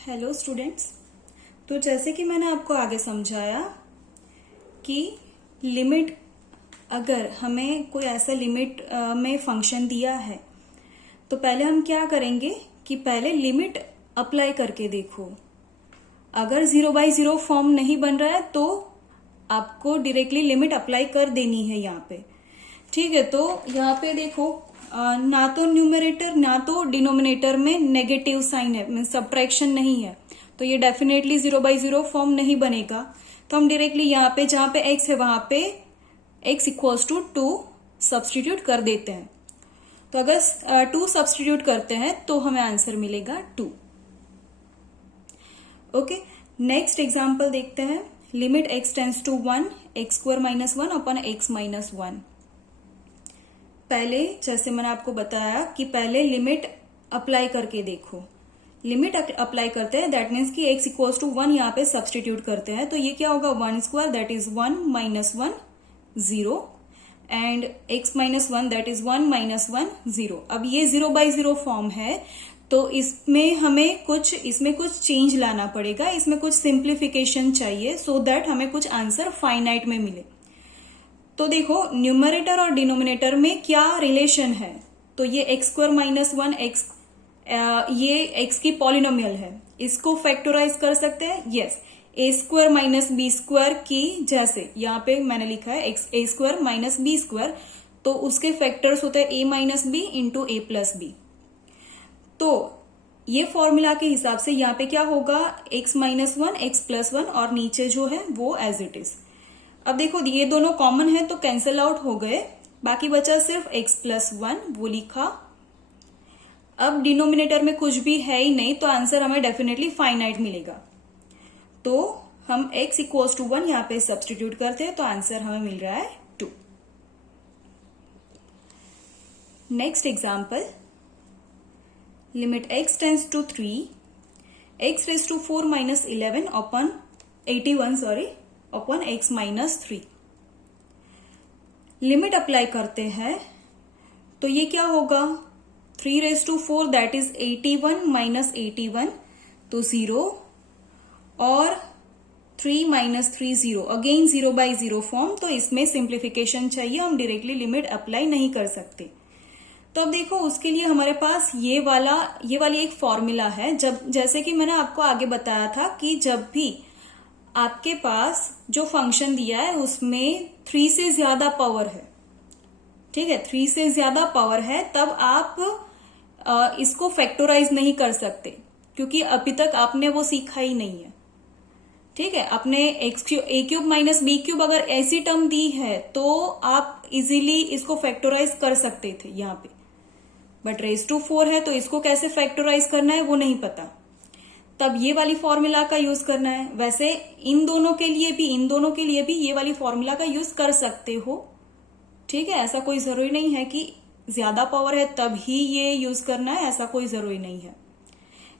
Hello students. तो जैसे कि मैंने आपको आगे समझाया कि लिमिट, अगर हमें कोई ऐसा लिमिट में फंक्शन दिया है तो पहले हम क्या करेंगे कि पहले लिमिट अप्लाई करके देखो। अगर 0/0 फॉर्म नहीं बन रहा है तो आपको डायरेक्टली लिमिट अप्लाई कर देनी है यहाँ पे। ठीक है, तो यहाँ पे देखो ना तो न्यूमरेटर ना तो डिनोमिनेटर में नेगेटिव साइन है, मीन सब्ट्रैक्शन नहीं है, तो ये डेफिनेटली 0/0 फॉर्म नहीं बनेगा। तो हम डायरेक्टली यहाँ पे जहां पे x है वहां पे x इक्वल्स टू 2 सब्सटीट्यूट कर देते हैं। तो अगर 2 सब्सटीट्यूट करते हैं तो हमें आंसर मिलेगा 2। ओके, नेक्स्ट एग्जाम्पल देखते हैं। Limit x tends to 1 x² - 1 upon x - 1। पहले जैसे मैंने आपको बताया कि पहले लिमिट अप्लाई करके देखो। लिमिट अप्लाई करते हैं दैट मीन्स कि x इक्वल्स टू 1 यहाँ पे सब्सटीट्यूट करते हैं, तो ये क्या होगा 1² that is 1 - 1 0 and x - 1 that is 1 - 1 0। अब ये 0/0 फॉर्म है तो इसमें कुछ चेंज लाना पड़ेगा, इसमें कुछ सिंप्लीफिकेशन चाहिए सो दैट हमें कुछ आंसर फाइनाइट में मिले। तो देखो न्यूमरेटर और डिनोमिनेटर में क्या रिलेशन है, तो ये x² - 1 x, ये x की पॉलिनोमियल है, इसको फैक्टराइज कर सकते हैं। यस, a² - b² की, जैसे यहाँ पे मैंने लिखा है a² - b², तो उसके फैक्टर्स होते हैं a - b into a + b। तो ये फॉर्मूला के हिसाब से यहाँ पे क्या होगा x - 1 x + 1 और नीचे जो है वो एज इट इज। अब देखो ये दोनों कॉमन है तो कैंसल आउट हो गए, बाकी बचा सिर्फ x + 1, वो लिखा। अब डिनोमिनेटर में कुछ भी है ही नहीं तो आंसर हमें डेफिनेटली फाइनाइट मिलेगा। तो हम x इक्वल्स टू 1 यहाँ पे सब्सटीट्यूट करते हैं तो आंसर हमें मिल रहा है 2। Next example, limit x tends to 3 x⁴ - 11 upon 81 upon x - 3। Limit apply करते हैं तो ये क्या होगा 3⁴ दैट इज 81 - 81 तो 0 और 3 - 3 0, अगेन 0/0 फॉर्म, तो इसमें सिंप्लीफिकेशन चाहिए, हम डायरेक्टली लिमिट अप्लाई नहीं कर सकते। तो अब देखो उसके लिए हमारे पास ये वाली एक फॉर्मूला है। जैसे कि मैंने आपको आगे बताया था कि जब भी आपके पास जो फंक्शन दिया है उसमें 3 से ज्यादा पावर है, ठीक है, 3 से ज्यादा पावर है, तब आप इसको फैक्टराइज नहीं कर सकते क्योंकि अभी तक आपने वो सीखा ही नहीं है। ठीक है, आपने a³ - b³ अगर ऐसी टर्म दी है तो आप इजीली इसको फैक्टराइज कर सकते थे यहाँ पे, बट raised to 4 है तो इसको कैसे फैक्टराइज करना है वो नहीं पता, तब ये वाली फॉर्मूला का यूज करना है। वैसे इन दोनों के लिए भी ये वाली फॉर्मूला का यूज कर सकते हो। ठीक है, ऐसा कोई जरूरी नहीं है कि ज्यादा पावर है तब ही ये यूज करना है, ऐसा कोई जरूरी नहीं है।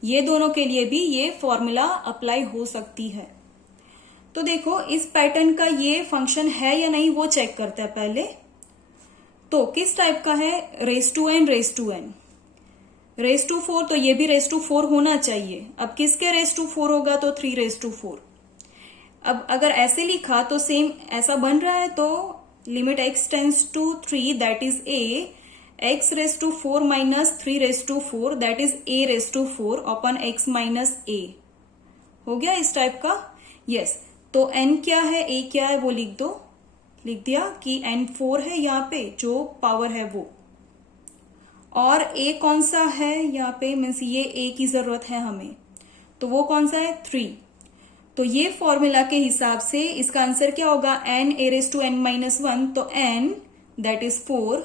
ये दोनों के लिए भी ये फॉर्मूला अप्लाई हो सकती है। तो देखो इस पैटर्न का ये फंक्शन है या नहीं वो चेक करते हैं पहले। तो किस टाइप का है, raised to n, raised to 4, तो ये भी raised to 4 होना चाहिए। अब किसके raised to 4 होगा तो 3⁴। अब अगर ऐसे लिखा तो सेम ऐसा बन रहा है, तो limit x tends to 3 that is a x⁴ - 3⁴ that is a⁴ upon x - a हो गया इस टाइप का। यस, तो n क्या है a क्या है वो लिख दिया कि n 4 है यहाँ पे जो पावर है वो, और a कौन सा है यहाँ पे, मीन्स ये a की जरूरत है हमें, तो वो कौन सा है 3। तो ये फॉर्मूला के हिसाब से इसका आंसर क्या होगा n a⁻n - 1, तो n that is 4,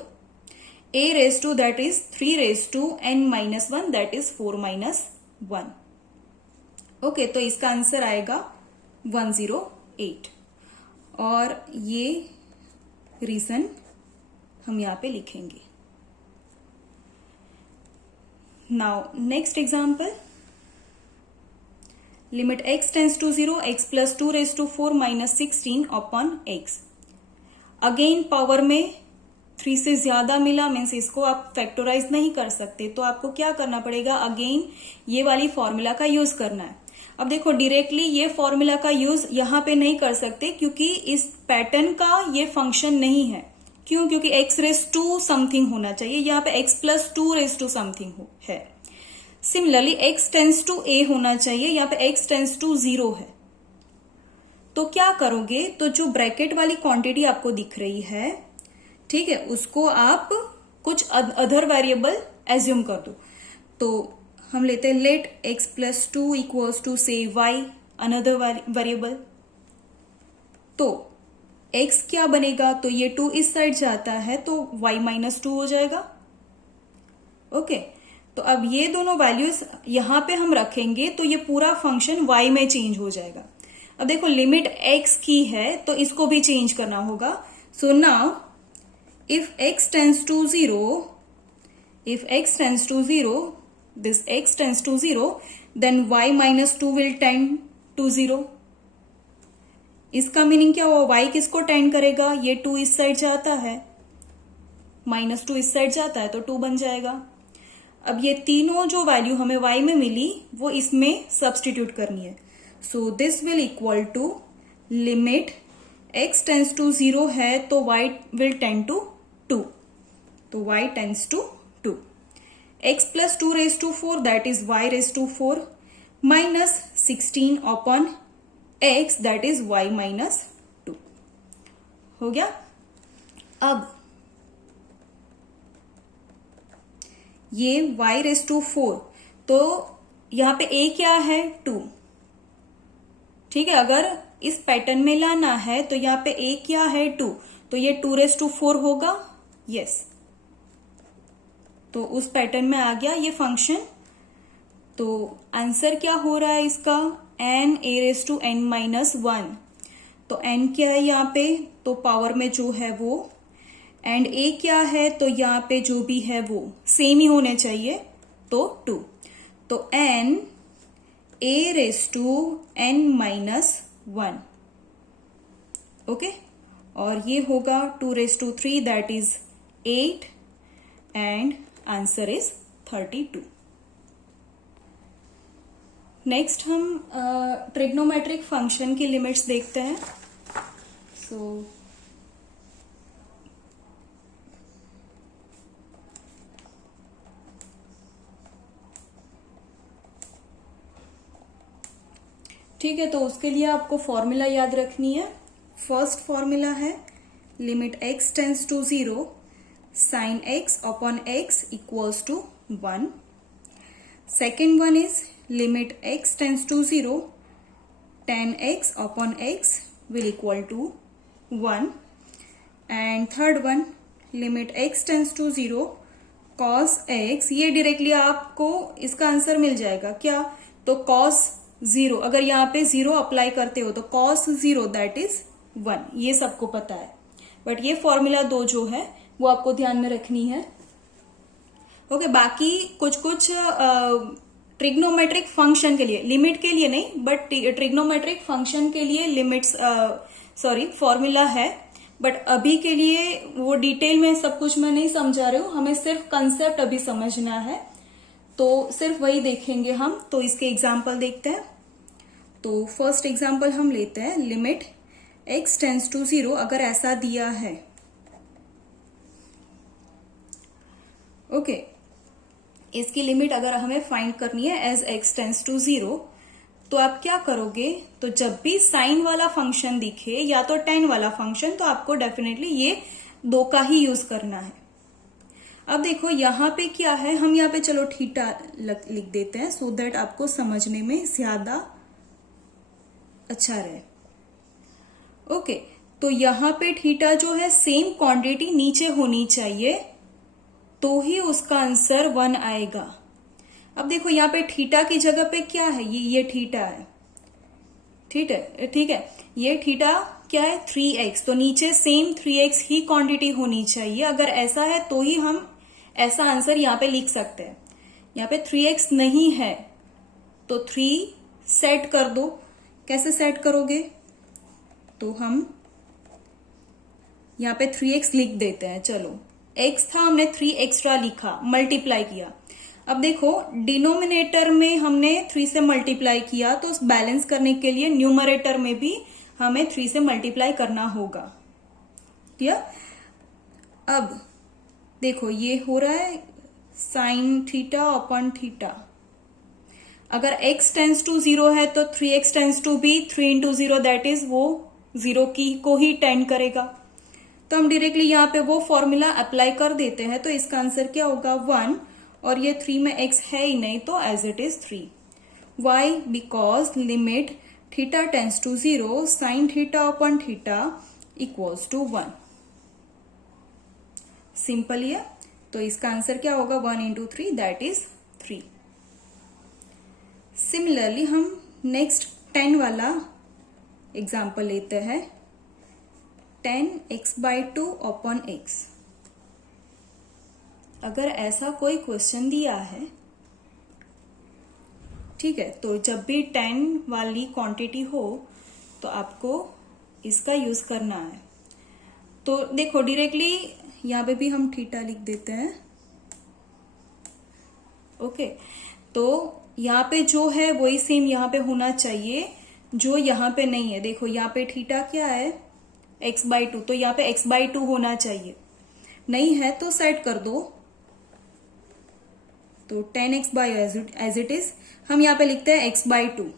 a⁻, that is 3⁻n - 1 that is 4 - 1। Okay, तो इसका आंसर आएगा 108, और ये रीजन हम यहाँ पे लिखेंगे। Now next example, limit x tends to 0 x + 2⁴ - 16 upon x। Again power में 3 से ज्यादा मिला मीन्स इसको आप फैक्टराइज नहीं कर सकते, तो आपको क्या करना पड़ेगा, अगेन ये वाली फॉर्मूला का यूज करना है। अब देखो डायरेक्टली ये फॉर्मूला का यूज यहाँ पे नहीं कर सकते क्योंकि इस पैटर्न का ये फंक्शन नहीं है। क्यों? क्योंकि x रेस टू समथिंग होना चाहिए, यहाँ पे x plus 2 raise to something है। Similarly x tends to a होना चाहिए, यहाँ पे x टेंस टू 0 है। तो क्या करोगे, तो जो ब्रैकेट वाली क्वांटिटी आपको दिख रही है, ठीक है, उसको आप कुछ अदर वेरिएबल एज्यूम कर दो। तो हम लेते हैं let x plus 2 equals to से y अनदर वेरिएबल। तो x क्या बनेगा, तो ये 2 इस साइड जाता है तो y माइनस 2 हो जाएगा। ओके, तो अब ये दोनों वैल्यूज यहां पे हम रखेंगे तो ये पूरा फंक्शन y में चेंज हो जाएगा। अब देखो लिमिट x की है तो इसको भी चेंज करना होगा। So now if x tends to 0, if x tends to 0, this x tends to 0, then y minus 2 will tend to 0. इसका मीनिंग क्या हुआ, y किसको टेंड करेगा, ये 2 इस साइड जाता है, माइनस 2 इस साइड जाता है तो 2 बन जाएगा। अब ये तीनों जो वैल्यू हमें y में मिली वो इसमें सब्सटीट्यूट करनी है। So this will equal to limit x tends to 0 है तो y विल टेंड टू 2, तो y tends to 2, x plus 2 raise to 4 that is y raise to 4 minus 16 upon x that is y minus 2 हो गया। अब ये y raise to 4, तो यहां पे a क्या है 2, ठीक है, अगर इस पैटर्न में लाना है तो यहाँ पे a क्या है 2, तो ये 2 रेस टू 4 होगा, यस, तो उस पैटर्न में आ गया ये फंक्शन। तो आंसर क्या हो रहा है इसका, n a raise to n minus 1, तो n क्या है यहाँ पे, तो पावर में जो है वो, एंड a क्या है तो यहाँ पे जो भी है वो सेम ही होने चाहिए, तो 2, तो n a raise to n minus 1, okay, और ये होगा 2 raise to 3 that is 8 and answer is 32। Next हम ट्रिग्नोमेट्रिक फंक्शन की लिमिट्स देखते हैं। सो ठीक है, तो उसके लिए आपको फॉर्मूला याद रखनी है। फर्स्ट फॉर्मूला है limit x tends to 0 sin x upon x equals to 1. Second one is limit x tends to 0, tan x upon x will equal to 1. And third one, limit x tends to 0, cos x, ये directly आपको इसका answer मिल जाएगा क्या, तो cos 0, अगर यहाँ पे 0 apply करते हो तो cos 0 दैट इज 1, ये सबको पता है, बट ये फॉर्मूला 2 जो है वो आपको ध्यान में रखनी है। ओके, बाकी कुछ कुछ ट्रिग्नोमेट्रिक फंक्शन के लिए, लिमिट के लिए नहीं बट ट्रिग्नोमेट्रिक फंक्शन के लिए लिमिट्स फॉर्मूला है, बट अभी के लिए वो डिटेल में सब कुछ मैं नहीं समझा रही हूँ, हमें सिर्फ कंसेप्ट अभी समझना है, तो सिर्फ वही देखेंगे हम। तो इसके एग्जाम्पल देखते हैं। तो फर्स्ट एग्जाम्पल हम लेते हैं, लिमिट x टेंस टू 0, अगर ऐसा दिया है, ओके, इसकी लिमिट अगर हमें फाइंड करनी है एज x टेंस टू 0, तो आप क्या करोगे, तो जब भी साइन वाला फंक्शन दिखे या तो tan वाला फंक्शन, तो आपको डेफिनेटली ये 2 का ही यूज करना है। अब देखो यहाँ पे क्या है, हम यहाँ पे चलो थीटा लिख देते हैं सो दैट आपको समझने में ज्यादा अच्छा रहे। ओके, तो यहाँ पे थीटा जो है सेम क्वांटिटी नीचे होनी चाहिए तो ही उसका आंसर 1 आएगा। अब देखो यहाँ पे थीटा की जगह पे क्या है, ये थीटा है, ठीक है, ये थीटा क्या है 3x, तो नीचे सेम 3x ही क्वांटिटी होनी चाहिए। अगर ऐसा है तो ही हम ऐसा आंसर यहाँ पे लिख सकते हैं। यहाँ पे 3x नहीं है तो 3 सेट कर दो। कैसे सेट करोगे, तो हम यहाँ पे 3x लिख देते हैं। चलो x था, हमने 3 एक्स्ट्रा लिखा, मल्टीप्लाई किया। अब देखो डिनोमिनेटर में हमने 3 से मल्टीप्लाई किया, तो बैलेंस करने के लिए न्यूमरेटर में भी हमें 3 से मल्टीप्लाई करना होगा। क्लियर? अब देखो ये हो रहा है साइन थीटा अपॉन थीटा। अगर x टेंस टू 0 है तो 3x टेंस टू भी 3 इंटू 0 दैट इज वो 0 की को ही टेंड करेगा। तो हम डायरेक्टली यहाँ पे वो फॉर्मूला अप्लाई कर देते हैं। तो इसका आंसर क्या होगा 1, और ये 3 में x है ही नहीं तो as it is 3। Why? Because limit theta tends to 0 sine theta upon theta equals to 1। Simple है। तो इसका आंसर क्या होगा 1 इंटू 3 दैट इज 3। सिमिलरली हम नेक्स्ट 10 वाला एग्जाम्पल लेते हैं। 10x/2 upon x। अगर ऐसा कोई क्वेश्चन दिया है, ठीक है, तो जब भी 10 वाली क्वांटिटी हो तो आपको इसका यूज करना है। तो देखो डायरेक्टली यहाँ पे भी हम थीटा लिख देते हैं। ओके, तो यहाँ पे जो है वही सेम यहाँ पे होना चाहिए जो यहाँ पे नहीं है। देखो यहाँ पे थीटा क्या है x/2, तो यहाँ पे x/2 होना चाहिए। नहीं है तो सेट कर दो। तो 10x एज इट इज हम यहाँ पे लिखते हैं x/2।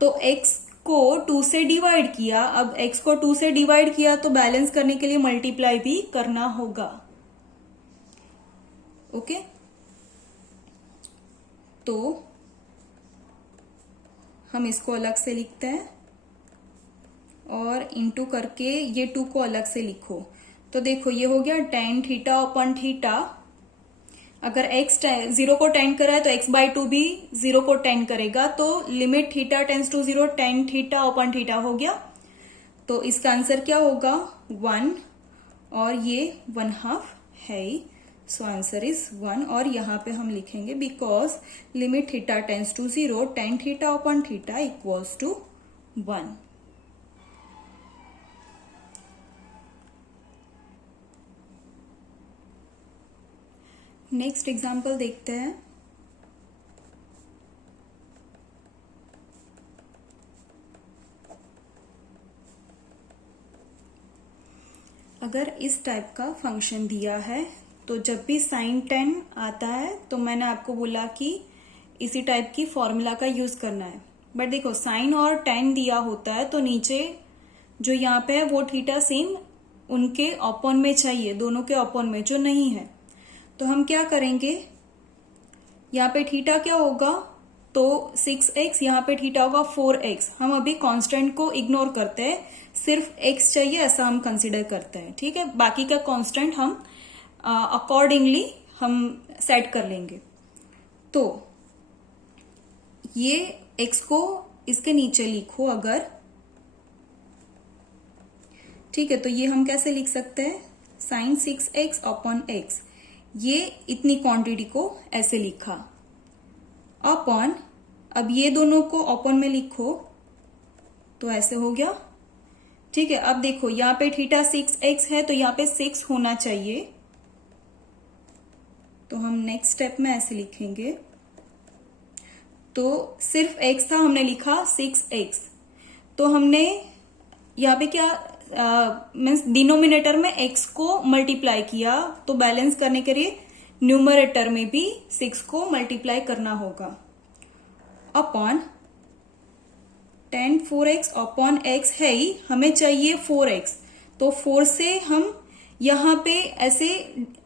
तो x को 2 से डिवाइड किया। अब x को 2 से डिवाइड किया तो बैलेंस करने के लिए मल्टीप्लाई भी करना होगा। ओके, तो हम इसको अलग से लिखते हैं और इंटू करके ये 2 को अलग से लिखो। तो देखो ये हो गया tan थीटा अपॉन थीटा। अगर x 0 को टेंड करा है तो x/2 भी 0 को टेंड करेगा। तो limit theta tends to 0 tan theta upon theta हो गया। तो इसका आंसर क्या होगा 1, और ये 1/2 है। सो आंसर इज 1, और यहाँ पे हम लिखेंगे because limit theta tends to 0 tan theta upon theta equals to 1। Next example देखते हैं। अगर इस टाइप का फंक्शन दिया है तो जब भी साइन 10 आता है तो मैंने आपको बोला कि इसी टाइप की फॉर्मूला का यूज करना है। बट देखो साइन और 10 दिया होता है तो नीचे जो यहाँ पे है वो थीटा सेम उनके अपॉन में चाहिए, दोनों के अपॉन में, जो नहीं है। तो हम क्या करेंगे, यहाँ पे थीटा क्या होगा तो 6x, यहाँ पे थीटा होगा 4x। हम अभी कांस्टेंट को इग्नोर करते हैं, सिर्फ x चाहिए ऐसा हम कंसीडर करते हैं। ठीक है, बाकी का कांस्टेंट हम अकॉर्डिंगली हम सेट कर लेंगे। तो ये x को इसके नीचे लिखो अगर, ठीक है, तो ये हम कैसे लिख सकते हैं साइन 6x अपॉन x। ये इतनी क्वांटिटी को ऐसे लिखा अपॉन, अब ये दोनों को अपॉन में लिखो तो ऐसे हो गया। ठीक है, अब देखो यहाँ पे थीटा 6x है तो यहाँ पे 6 होना चाहिए। तो हम नेक्स्ट स्टेप में ऐसे लिखेंगे। तो सिर्फ x था, हमने लिखा 6x। तो हमने यहाँ पे क्या मीन्स डिनोमिनेटर में x को मल्टीप्लाई किया, तो बैलेंस करने के लिए न्यूमरेटर में भी 6 को मल्टीप्लाई करना होगा upon tan 4x upon x है ही, हमें चाहिए 4x। तो 4 से हम यहाँ पे ऐसे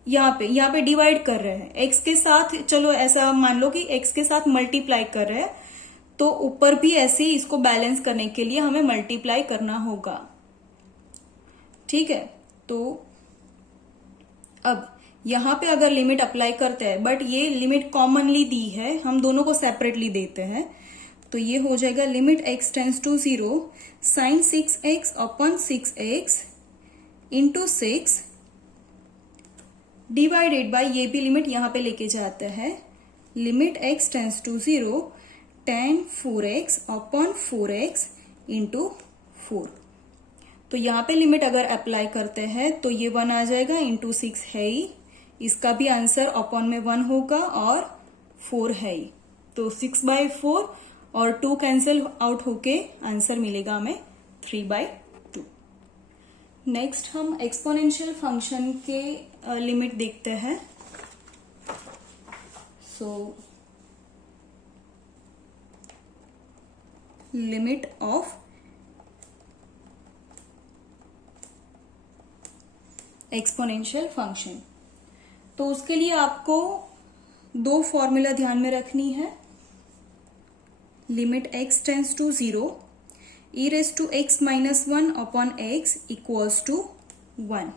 यहाँ पे डिवाइड कर रहे हैं x के साथ। चलो ऐसा मान लो कि x के साथ मल्टीप्लाई कर रहे हैं, तो ऊपर भी ऐसे ही इसको बैलेंस करने के लिए हमें मल्टीप्लाई करना होगा। ठीक है, तो अब यहाँ पे अगर लिमिट अप्लाई करते हैं, बट ये लिमिट कॉमनली दी है, हम दोनों को सेपरेटली देते हैं। तो ये हो जाएगा limit x tends to 0 sine 6x upon 6x into 6 divided by, ये भी लिमिट यहाँ पे लेके जाते हैं, limit x tends to 0 tan 4x upon 4x into 4। तो यहाँ पे लिमिट अगर अप्लाई करते हैं तो ये 1 आ जाएगा, इंटू 6 है ही, इसका भी आंसर अपॉन में 1 होगा और 4 है ही, तो 6/4 और 2 कैंसिल आउट होके आंसर मिलेगा हमें 3/2। नेक्स्ट हम एक्सपोनेंशियल फंक्शन के लिमिट देखते हैं। So limit of exponential function, तो उसके लिए आपको दो फॉर्मूला ध्यान में रखनी है। Limit x tends to 0 e raise to x minus 1 upon x equals to 1,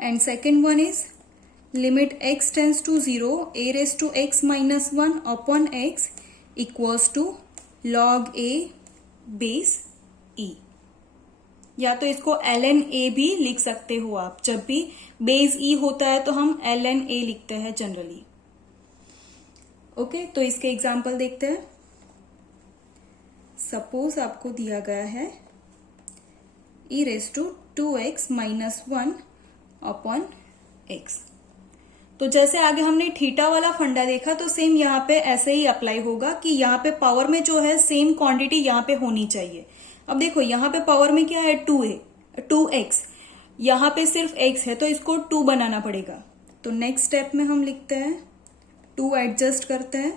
and second one is limit x tends to 0 a raise to x minus 1 upon x equals to log a base e, या तो इसको ln a भी लिख सकते हो आप। जब भी बेस e होता है तो हम ln a लिखते हैं जनरली। ओके, तो इसके एग्जाम्पल देखते हैं। सपोज आपको दिया गया है e raise to 2x minus 1 upon x। तो जैसे आगे हमने थीटा वाला फंडा देखा, तो सेम यहाँ पे ऐसे ही अप्लाई होगा कि यहाँ पे पावर में जो है सेम क्वांटिटी यहाँ पे होनी चाहिए। अब देखो यहाँ पे पावर में क्या है, 2x, यहाँ पे सिर्फ x है तो इसको 2 बनाना पड़ेगा। तो नेक्स्ट स्टेप में हम लिखते हैं 2 एडजस्ट करते हैं,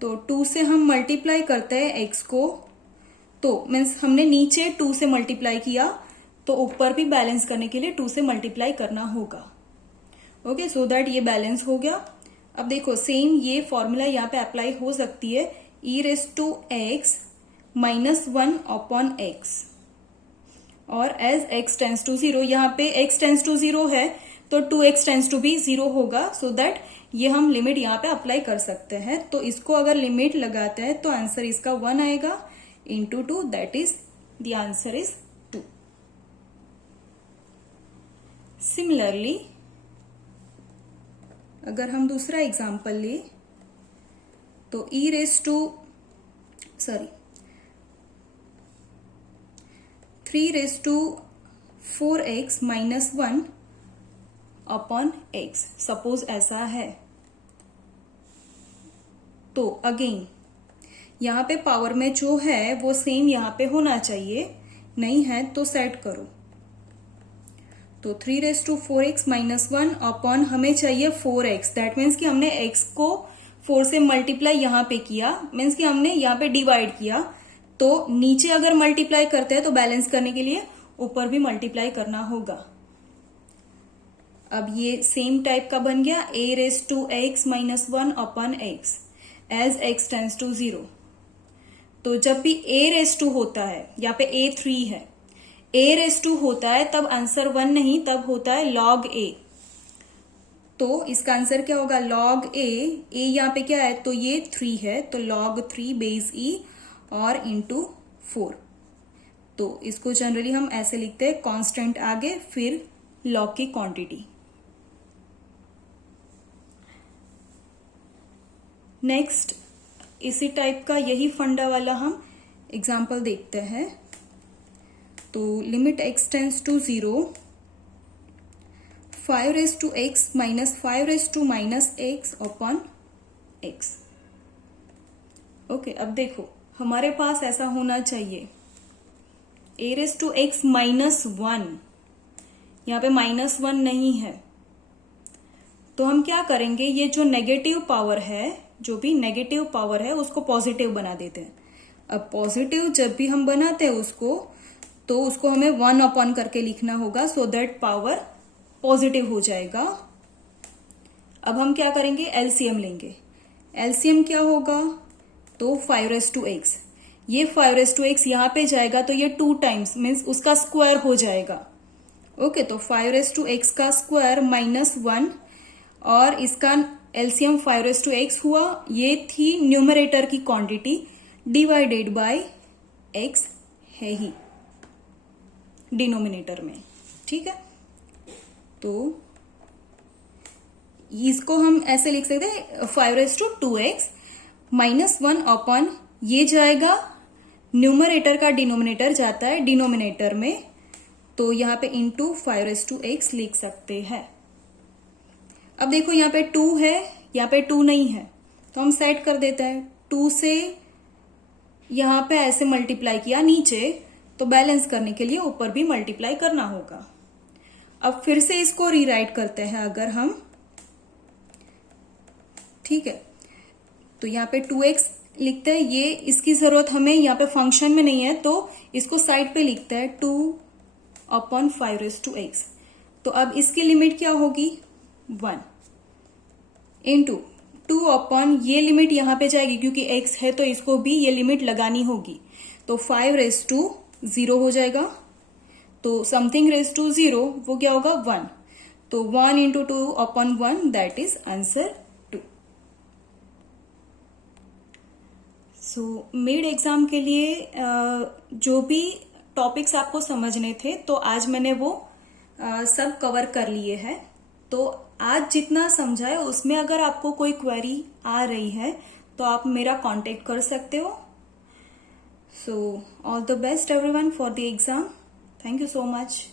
तो 2 से हम मल्टीप्लाई करते हैं x को, तो मीन्स हमने नीचे 2 से मल्टीप्लाई किया तो ऊपर भी बैलेंस करने के लिए 2 से मल्टीप्लाई करना होगा। ओके, सो दैट ये बैलेंस हो गया। अब देखो सेम ये फॉर्मूला यहाँ पे अप्लाई हो सकती है, e raise to x minus 1 upon x, और एज x टेंस टू 0, यहाँ पे x टेंस टू 0 है तो 2x टेंस टू भी 0 होगा, सो दैट ये हम लिमिट यहाँ पे अप्लाई कर सकते हैं। तो इसको अगर लिमिट लगाते हैं तो आंसर इसका 1 आएगा into 2, that is the answer is 2। Similarly अगर हम दूसरा एग्जाम्पल ले तो e raise to 3 raise to 4x minus 1 upon x, suppose ऐसा है। तो अगेन यहाँ पे पावर में जो है वो सेम यहाँ पे होना चाहिए, नहीं है तो सेट करो। तो 3 raise to 4x minus 1 upon हमें चाहिए 4x, दैट मीन्स कि हमने x को 4 से मल्टीप्लाई यहाँ पे किया, मीन्स कि हमने यहाँ पे डिवाइड किया। तो नीचे अगर मल्टीप्लाई करते हैं तो बैलेंस करने के लिए ऊपर भी मल्टीप्लाई करना होगा। अब ये सेम टाइप का बन गया, a raise to x minus 1 upon x as x tends to 0। तो जब भी a रेज टू होता है, यहाँ पे a 3 है, a रेज टू होता है तब आंसर 1 नहीं, तब होता है log a। तो इसका आंसर क्या होगा, log a, यहाँ पे क्या है तो ये 3 है, तो log 3 बेस e और इंटू 4। तो इसको जनरली हम ऐसे लिखते हैं, कांस्टेंट आगे फिर log की क्वांटिटी। नेक्स्ट इसी टाइप का यही फंडा वाला हम एग्जाम्पल देखते हैं। तो limit x tends to 0 5 raise to x minus 5 raise to minus x upon x। Okay, अब देखो हमारे पास ऐसा होना चाहिए a raise to x minus 1, यहाँ पे माइनस 1 नहीं है, तो हम क्या करेंगे, ये जो नेगेटिव पावर है, जो भी नेगेटिव पावर है उसको पॉजिटिव बना देते हैं। अब पॉजिटिव जब भी हम बनाते हैं उसको, तो उसको हमें 1 अपॉन करके लिखना होगा, सो दैट पावर पॉजिटिव हो जाएगा। अब हम क्या करेंगे, एलसीएम लेंगे। एलसीएम क्या होगा, तो 5 रेज टू x, ये 5 रेज टू x यहाँ पे जाएगा तो ये 2 टाइम्स मीन्स उसका स्क्वायर हो जाएगा। ओके, तो 5 रेज टू x का स्क्वायर माइनस 1, और इसका एलसीएम 5 रेज टू x हुआ, ये थी न्यूमरेटर की क्वांटिटी डिवाइडेड बाय x है ही डिनोमिनेटर में, ठीक है। तो इसको हम ऐसे लिख सकते हैं 5 raise to 2x minus 1 upon ये जाएगा न्यूमरेटर का डिनोमिनेटर जाता है डिनोमिनेटर में, तो यहाँ पे इंटू 5x लिख सकते हैं। अब देखो यहाँ पे 2 है, यहाँ पे 2 नहीं है, तो हम सेट कर देते हैं। 2 से यहाँ पे ऐसे मल्टीप्लाई किया नीचे, तो बैलेंस करने के लिए ऊपर भी मल्टीप्लाई करना होगा। अब फिर से इसको रीराइट करते हैं अगर हम, ठीक है, तो यहाँ पे 2x लिखते हैं। ये इसकी जरूरत हमें यहाँ पे फंक्शन में नहीं है, तो इसको साइड पे लिखते हैं 2/5x। तो अब इसकी लिमिट क्या होगी 1 इंटू 2 ये लिमिट यहां पे जाएगी क्योंकि x है तो इसको भी ये लिमिट लगानी होगी, तो 5/0 हो जाएगा। तो समथिंग रेज टू 0 वो क्या होगा 1, तो 1 into 2/1 that is answer 2। So mid exam के लिए जो भी टॉपिक्स आपको समझने थे तो आज मैंने वो सब कवर कर लिए हैं। तो आज जितना समझा है उसमें अगर आपको कोई क्वेरी आ रही है तो आप मेरा कांटेक्ट कर सकते हो। So all the best everyone for the exam. Thank you so much.